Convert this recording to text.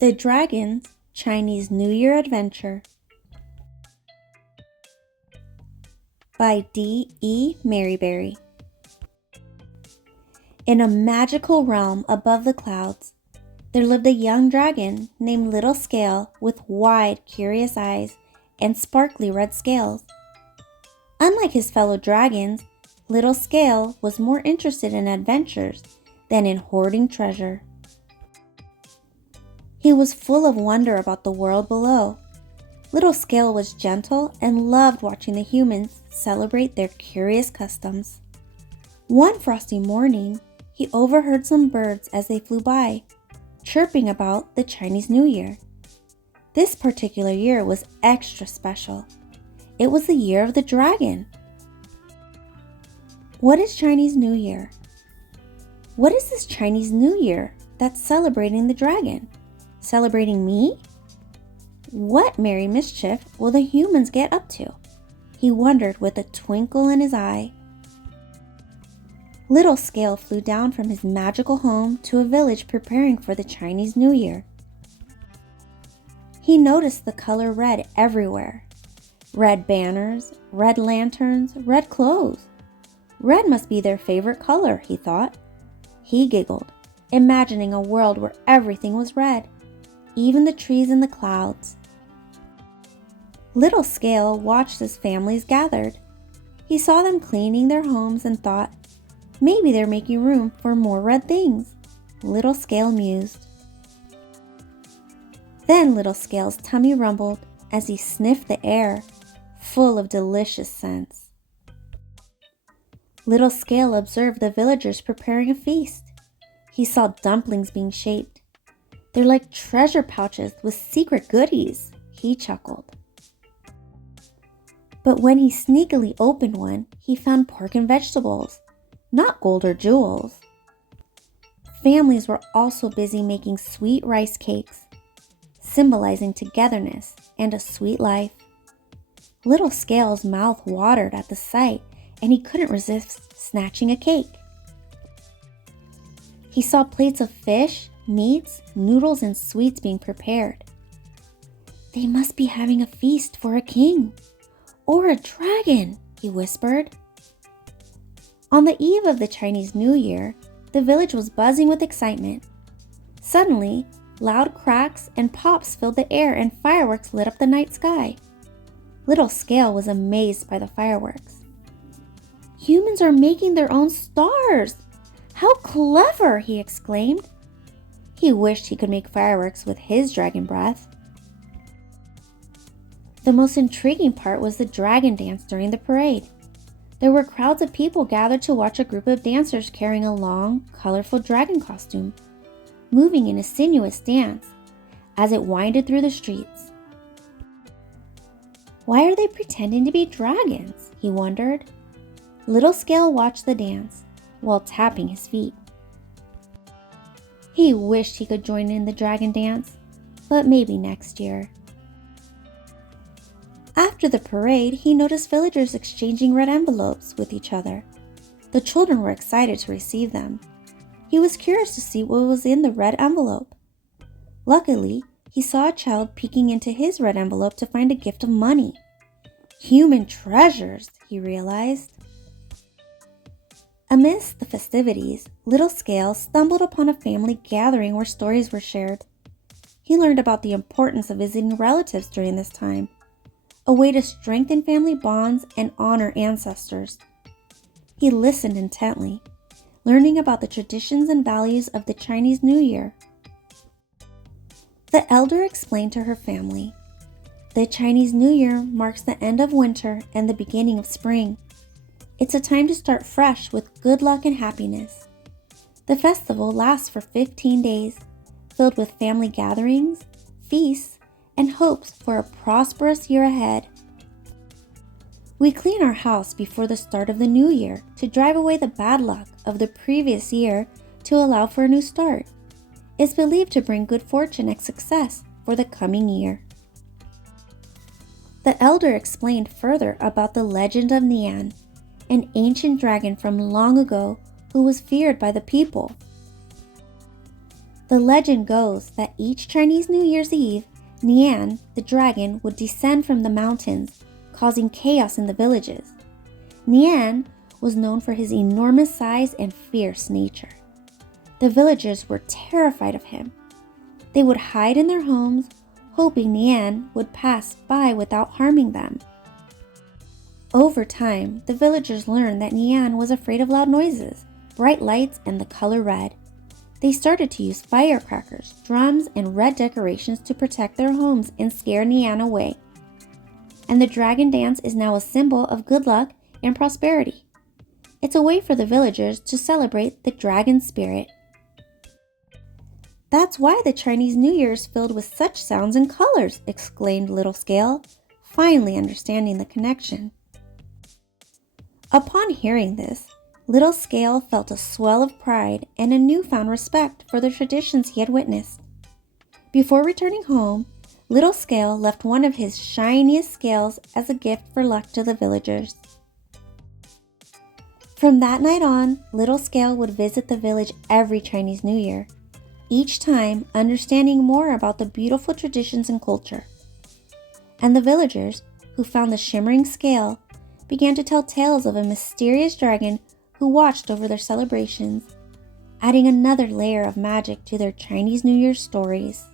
The Dragon's Chinese New Year Adventure by D.E. Maryberry. In a magical realm above the clouds, there lived a young dragon named Little Scale with wide, curious eyes and sparkly red scales. Unlike his fellow dragons, Little Scale was more interested in adventures than in hoarding treasure. He was full of wonder about the world below. Little Scale was gentle and loved watching the humans celebrate their curious customs. One frosty morning, he overheard some birds as they flew by, chirping about the Chinese New Year. This particular year was extra special. It was the year of the dragon. What is Chinese New Year? What is this Chinese New Year that's celebrating the dragon? Celebrating me? What merry mischief will the humans get up to? He wondered with a twinkle in his eye. Little Scale flew down from his magical home to a village preparing for the Chinese New Year. He noticed the color red everywhere. Red banners, red lanterns, red clothes. Red must be their favorite color, he thought. He giggled, imagining a world where everything was red, even the trees and the clouds. Little Scale watched as families gathered. He saw them cleaning their homes and thought, maybe they're making room for more red things. Little Scale mused. Then Little Scale's tummy rumbled as he sniffed the air, full of delicious scents. Little Scale observed the villagers preparing a feast. He saw dumplings being shaped. They're like treasure pouches with secret goodies, he chuckled. But when he sneakily opened one, he found pork and vegetables, not gold or jewels. Families were also busy making sweet rice cakes, symbolizing togetherness and a sweet life. Little Scale's mouth watered at the sight, and he couldn't resist snatching a cake. He saw plates of fish, meats, noodles, and sweets being prepared. They must be having a feast for a king or a dragon, he whispered. On the eve of the Chinese New Year, the village was buzzing with excitement. Suddenly, loud cracks and pops filled the air and fireworks lit up the night sky. Little Scale was amazed by the fireworks. Humans are making their own stars! How clever! He exclaimed. He wished he could make fireworks with his dragon breath. The most intriguing part was the dragon dance during the parade. There were crowds of people gathered to watch a group of dancers carrying a long, colorful dragon costume, moving in a sinuous dance as it winded through the streets. Why are they pretending to be dragons? He wondered. Little Scale watched the dance while tapping his feet. He wished he could join in the dragon dance, but maybe next year. After the parade, he noticed villagers exchanging red envelopes with each other. The children were excited to receive them. He was curious to see what was in the red envelope. Luckily, he saw a child peeking into his red envelope to find a gift of money. Human treasures, he realized. Amidst the festivities, Little Scale stumbled upon a family gathering where stories were shared. He learned about the importance of visiting relatives during this time, a way to strengthen family bonds and honor ancestors. He listened intently, learning about the traditions and values of the Chinese New Year. The elder explained to her family, the Chinese New Year marks the end of winter and the beginning of spring. It's a time to start fresh with good luck and happiness. The festival lasts for 15 days, filled with family gatherings, feasts, and hopes for a prosperous year ahead. We clean our house before the start of the new year to drive away the bad luck of the previous year to allow for a new start. It's believed to bring good fortune and success for the coming year. The elder explained further about the legend of Nian, an ancient dragon from long ago who was feared by the people. The legend goes that each Chinese New Year's Eve, Nian, the dragon, would descend from the mountains, causing chaos in the villages. Nian was known for his enormous size and fierce nature. The villagers were terrified of him. They would hide in their homes, hoping Nian would pass by without harming them. Over time, the villagers learned that Nian was afraid of loud noises, bright lights, and the color red. They started to use firecrackers, drums, and red decorations to protect their homes and scare Nian away. And the dragon dance is now a symbol of good luck and prosperity. It's a way for the villagers to celebrate the dragon spirit. "That's why the Chinese New Year is filled with such sounds and colors," exclaimed Little Scale, finally understanding the connection. Upon hearing this, Little Scale felt a swell of pride and a newfound respect for the traditions he had witnessed. Before returning home, Little Scale left one of his shiniest scales as a gift for luck to the villagers. From that night on, Little Scale would visit the village every Chinese New Year, each time understanding more about the beautiful traditions and culture. And the villagers, who found the shimmering scale, began to tell tales of a mysterious dragon who watched over their celebrations, adding another layer of magic to their Chinese New Year stories.